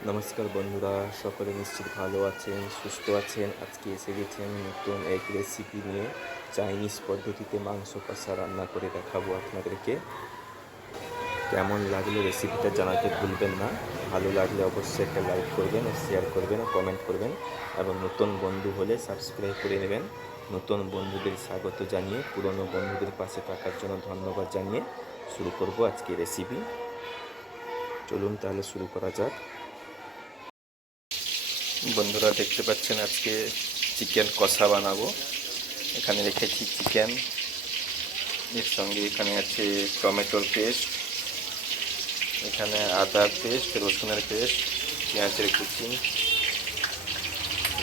নমস্কার বন্ধুরা, সকলে নিশ্চিত ভালো আছেন, সুস্থ আছেন। আজকে এসে গেছি আমি নতুন এক রেসিপি নিয়ে। চাইনিজ পদ্ধতিতে মাংস কষা রান্না করে দেখাবো আপনাদেরকে। কেমন লাগলো রেসিপিটা জানাতে ভুলবেন না। ভালো লাগলে অবশ্যই একটা লাইক করবেন, শেয়ার করবেন, কমেন্ট করবেন এবং নতুন বন্ধু হলে সাবস্ক্রাইব করে নেবেন। নতুন বন্ধুদের স্বাগত জানিয়ে, পুরনো বন্ধুদের পাশে থাকার জন্য ধন্যবাদ জানিয়ে শুরু করব আজকে রেসিপি। চলুন তাহলে শুরু করা যাক। বন্ধুরা দেখতে পাচ্ছেন আজকে চিকেন কষা বানাবো। এখানে রেখেছি চিকেন, এর সঙ্গে এখানে আছে টমেটোর পেস্ট, এখানে আদার পেস্ট, রসুনের পেস্ট, পেঁয়াজের কুচি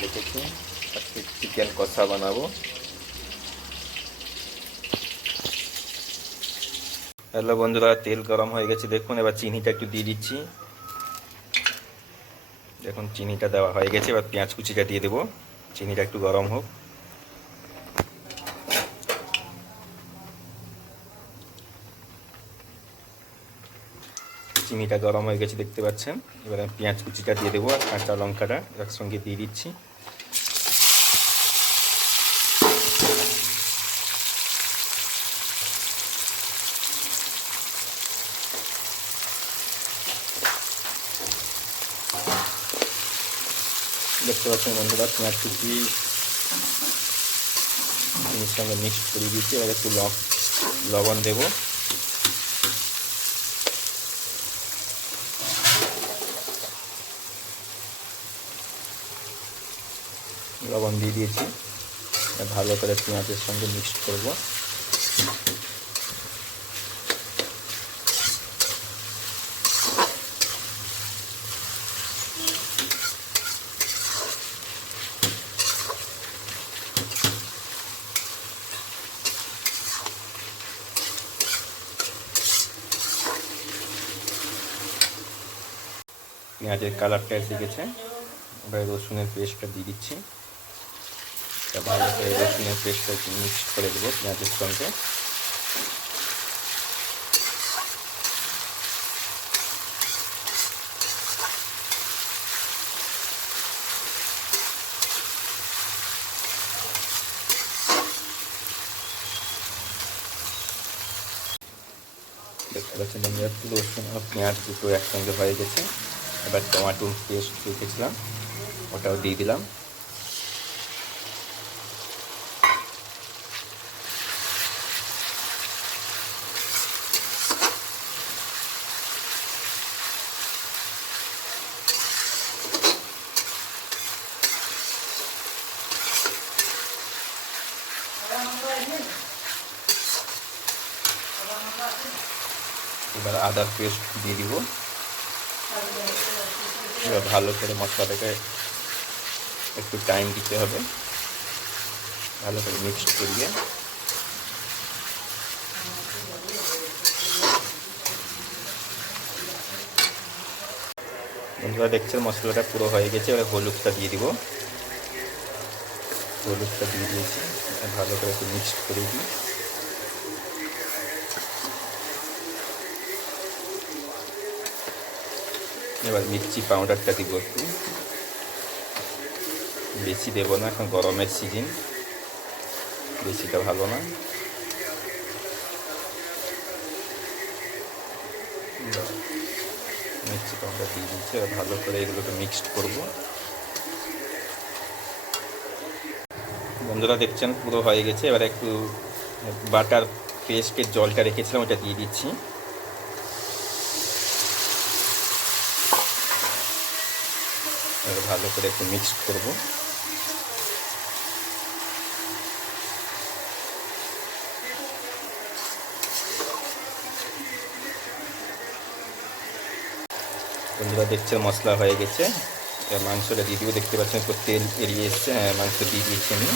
রেখেছি। আজকে চিকেন কষা বানাবো। হ্যালো বন্ধুরা, তেল গরম হয়ে গেছে দেখুন। এবার চিনিটা একটু দিয়ে দিচ্ছি। দেখুন চিনিটা দেওয়া হয়ে গেছে। এবার পেঁয়াজ কুচিটা দিয়ে দেবো। চিনিটা একটু গরম হোক। চিনিটা গরম হয়ে গেছে দেখতে পাচ্ছেন। এবার আমি পেঁয়াজ কুচিটা দিয়ে দেবো আর কাঁচা লঙ্কাটা একসঙ্গে দিয়ে দিচ্ছি। দেখতে পাচ্ছেন বন্ধুরা, পেঁয়াজ কুচি চিনির সঙ্গে মিক্সড করে দিচ্ছি। এবার একটু লবণ দেব। লবণ দিয়ে দিয়েছি। ভালো করে পেঁয়াজের সঙ্গে মিক্সড করব। পেঁয়াজের কালারটা এসে গেছে। এবার রসুনের পেস্টটা দিয়ে দিচ্ছি। ভালো করে রসুনের পেস্টটা মিক্সড করে দেবো পেঁয়াজের সঙ্গে। দেখতে পাচ্ছেন বন্ধুরা, রসুন আর পেঁয়াজ দুটো একসঙ্গে হয়ে গেছে। এবার টমেটো পেস্ট রেখেছিলাম ওটাও দিয়ে দিলাম। এবার আদার পেস্ট দিয়ে দিব। এবার ভালো করে মশলাটাকে একটু টাইম দিতে হবে, ভালো করে মিক্সড করিয়ে। বন্ধুরা দেখছেন মশলাটা পুরো হয়ে গেছে। এবার হলুদটা দিয়ে দিব। হলুদটা দিয়ে দিয়েছি। ভালো করে একটু মিক্সড করে দিই। এবার মির্চি পাউডারটা দিব একটু, বেশি দেব না, এখন গরমের সিজন, বেশিটা ভালো না। মির্চি পাউডার দিয়ে দিচ্ছি। এবার ভালো করে এগুলোকে মিক্সড করব। বন্ধুরা দেখছেন পুরো হয়ে গেছে। এবার একটু বাটার পেস্টের জলটা রেখেছিলাম ওটা দিয়ে দিচ্ছি। এবার ভালো করে একটু মিক্সড করব। বন্ধুরা দেখছেন মশলা হয়ে গেছে। এবার মাংসটা দিয়ে দিব। দেখতে পাচ্ছেন একটু তেল এড়িয়ে এসছে। হ্যাঁ, মাংস দিয়ে দিয়েছি আমি।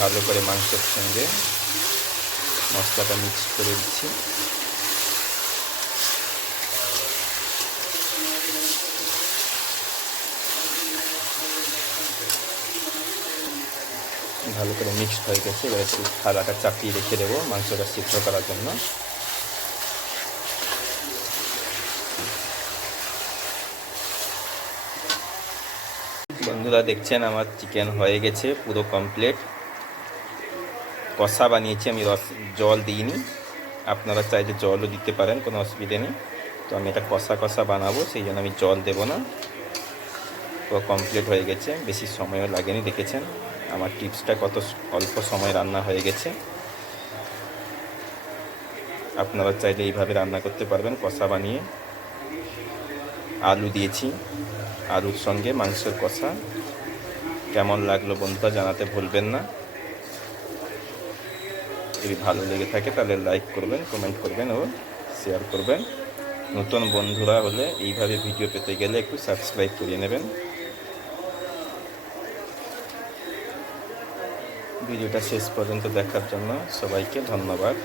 ভালো করে মাংসের সঙ্গে মশলাটা মিক্স করে দিচ্ছি। ভালো করে মিক্সড হয়ে গেছে। এবার একটু থালাটা চাপিয়ে রেখে দেবো মাংসটা সিদ্ধ করার জন্য। বন্ধুরা দেখছেন আমার চিকেন হয়ে গেছে পুরো কমপ্লিট। কষা বানিয়েছি আমি, জল দিইনি। আপনারা চাইলে জলও দিতে পারেন, কোনো অসুবিধে নেই। তো আমি এটা কষা কষা বানাবো, সেই জন্য আমি জল দেব না। পুরো কমপ্লিট হয়ে গেছে, বেশি সময়ও লাগেনি। দেখেছেন আমার টিপসটা কত অল্প সময় রান্না হয়ে গেছে। আপনারা চাইলে এইভাবে রান্না করতে পারবেন কষা বানিয়ে। আলু দিয়েছি, আলুর সঙ্গে মাংসের কষা। কেমন লাগলো বন্ধুরা জানাতে ভুলবেন না। যদি ভালো লেগে থাকে তাহলে লাইক করবেন, কমেন্ট করবেন ও শেয়ার করবেন। নতুন বন্ধুরা হলে এইভাবে ভিডিও পেতে গেলে একটু সাবস্ক্রাইব করিয়ে নেবেন। ভিডিওটা শেষ পর্যন্ত দেখার জন্য সবাইকে ধন্যবাদ।